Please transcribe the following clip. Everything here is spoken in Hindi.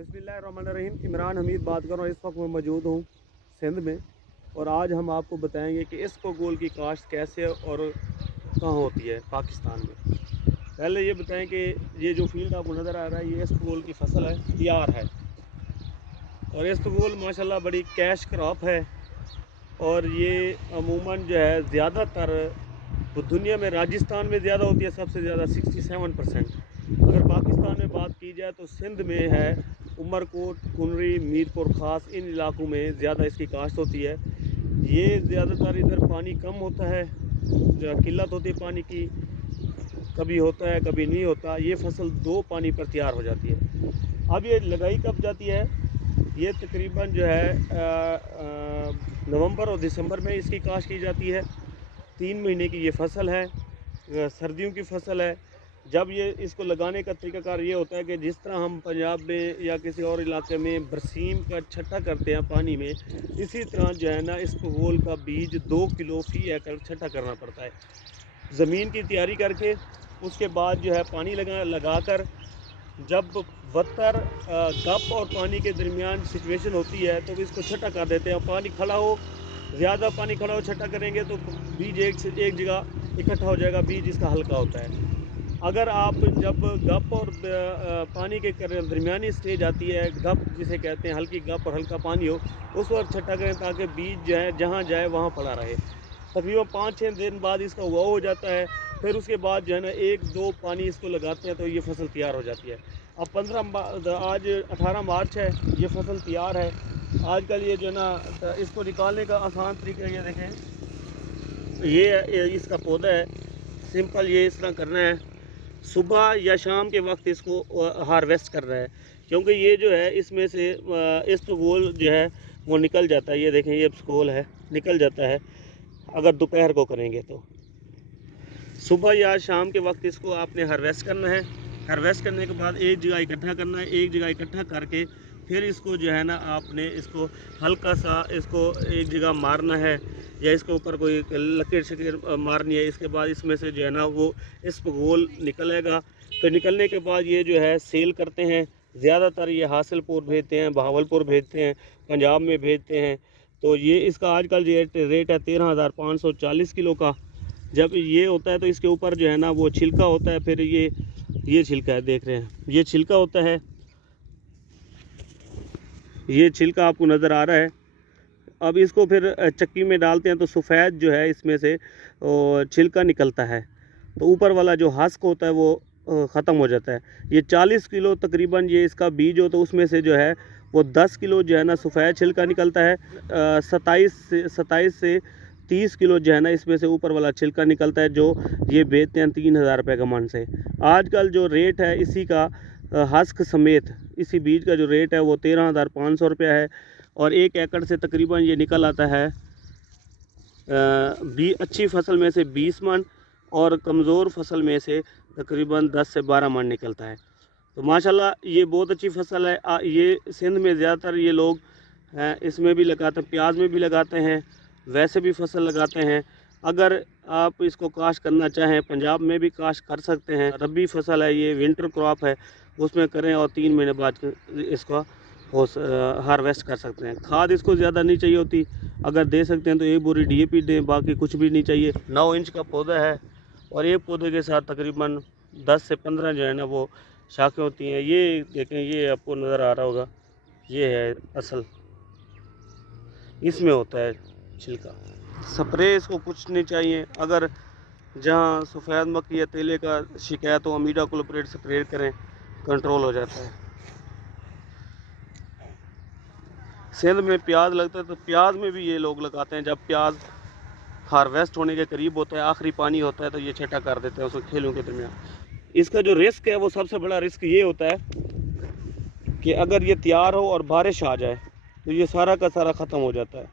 बिस्मिल्लाहिर्रहमानिर्रहीम। इमरान हमीद बात कर रहा हूँ। इस वक्त मैं मौजूद हूँ सिंध में और आज हम आपको बताएंगे कि इसबगोल की काश्त कैसे और कहाँ होती है पाकिस्तान में। पहले ये बताएं कि ये जो फील्ड आपको नज़र आ रहा है ये इसबगोल की फसल है, तैयार है। और इसबगोल माशाल्लाह बड़ी कैश क्रॉप है और ये अमूमन जो है ज़्यादातर दुनिया में राजस्थान में ज़्यादा होती है, सबसे ज़्यादा 67%। अगर पाकिस्तान में बात की जाए तो सिंध में है, उमरकोट, कुनरी, मीरपुर ख़ास, इन इलाकों में ज़्यादा इसकी काश्त होती है। ये ज़्यादातर इधर पानी कम होता है, किल्लत होती है पानी की, कभी होता है कभी नहीं होता। ये फसल 2 पानी पर तैयार हो जाती है। अब ये लगाई कब जाती है? ये तकरीबन जो है नवंबर और दिसंबर में इसकी काश्त की जाती है। 3 महीने की ये फसल है, सर्दियों की फसल है। जब ये इसको लगाने का तरीकाकार ये होता है कि जिस तरह हम पंजाब में या किसी और इलाके में बरसीम का छट्टा करते हैं पानी में, इसी तरह जो है ना इसबगोल का बीज 2 किलो फी एकड़ छट्टा करना पड़ता है। ज़मीन की तैयारी करके उसके बाद जो है पानी लगाकर जब बत्तर गप और पानी के दरमियान सिचुएशन होती है तो इसको छट्टा कर देते हैं। पानी खड़ा हो, ज़्यादा पानी खड़ा हो छट्टा करेंगे तो बीज एक जगह इकट्ठा हो जाएगा, बीज इसका हल्का होता है। अगर आप जब गप और पानी के दरमियानी स्टेज आती है, गप जिसे कहते हैं, हल्की गप और हल्का पानी हो, उस वक्त छट्टा करें ताकि बीज जो है जहाँ जाए वहाँ पड़ा रहे। तकरीबन 5-6 दिन बाद इसका उगाव हो जाता है। फिर उसके बाद जो है ना 1-2 पानी इसको लगाते हैं तो ये फसल तैयार हो जाती है। अब आज 18 मार्च है, ये फसल तैयार है। आजकल ये जो है ना इसको निकालने का आसान तरीका ये देखें, ये इसका पौधा है, सिंपल ये इस तरह करना है। सुबह या शाम के वक्त इसको हार्वेस्ट करना है, क्योंकि ये जो है इसमें से इसबगोल जो है वो निकल जाता है। ये देखें, ये इसबगोल है, निकल जाता है अगर दोपहर को करेंगे तो। सुबह या शाम के वक्त इसको आपने हार्वेस्ट करना है। हार्वेस्ट करने के बाद एक जगह इकट्ठा करना है। एक जगह इकट्ठा करके फिर इसको जो है ना आपने इसको हल्का सा इसको एक जगह मारना है या इसके ऊपर कोई लकीर शकीर मारनी है। इसके बाद इसमें से जो है ना वो इसबगोल निकलेगा। फिर निकलने के बाद ये जो है सेल करते हैं। ज़्यादातर ये हासिलपुर भेजते हैं, बहावलपुर भेजते हैं, पंजाब में भेजते हैं। तो ये इसका आजकल रेट है 13,540 किलो का। जब ये होता है तो इसके ऊपर जो है ना वो छिलका होता है। फिर ये छिलका है, देख रहे हैं, ये छिलका होता है। ये छिलका आपको नज़र आ रहा है। अब इसको फिर चक्की में डालते हैं तो सफ़ेद जो है इसमें से छिलका निकलता है, तो ऊपर वाला जो हस्क होता है वो ख़त्म हो जाता है। ये 40 किलो तकरीबन ये इसका बीज हो, तो उसमें से जो है वो 10 किलो जो है ना सफ़ेद छिलका निकलता है। 27 से 30 किलो जो है ना इसमें से ऊपर वाला छिलका निकलता है, जो ये बेचते हैं 3,000 रुपये का मन से। आजकल जो रेट है इसी का हस्क समेत, इसी बीज का जो रेट है वो 13,500 रुपया है। और 1 एकड़ से तकरीबन ये निकल आता है अच्छी फसल में से 20 मन और कमज़ोर फसल में से तकरीबन 10 से 12 मन निकलता है। तो माशाल्लाह ये बहुत अच्छी फसल है। ये सिंध में ज़्यादातर ये लोग हैं, इसमें भी लगाते हैं, प्याज में भी लगाते हैं, वैसे भी फसल लगाते हैं। अगर आप इसको काश्त करना चाहें पंजाब में भी काश्त कर सकते हैं। रबी फसल है, ये विंटर क्रॉप है, उसमें करें और 3 महीने बाद इसका हार्वेस्ट कर सकते हैं। खाद इसको ज़्यादा नहीं चाहिए होती, अगर दे सकते हैं तो 1 बोरी DAP दें, बाकी कुछ भी नहीं चाहिए। 9 इंच का पौधा है और एक पौधे के साथ तकरीबन 10 से 15 जो है ना वो शाखें होती हैं। ये देखें, ये आपको नज़र आ रहा होगा, ये है असल, इसमें होता है छिलका। स्प्रे इसको कुछ नहीं चाहिए। अगर जहाँ सफ़ेद मक्खी या तेले का शिकायत हो, इमिडाक्लोप्रिड स्प्रे करें, कंट्रोल हो जाता है। सिंध में प्याज लगता है तो प्याज में भी ये लोग लगाते हैं। जब प्याज हार्वेस्ट होने के करीब होता है, आखिरी पानी होता है, तो ये छट्टा कर देते हैं उसको खेलों के दरमियान। इसका जो रिस्क है वो सबसे बड़ा रिस्क ये होता है कि अगर ये तैयार हो और बारिश आ जाए तो ये सारा का सारा ख़त्म हो जाता है।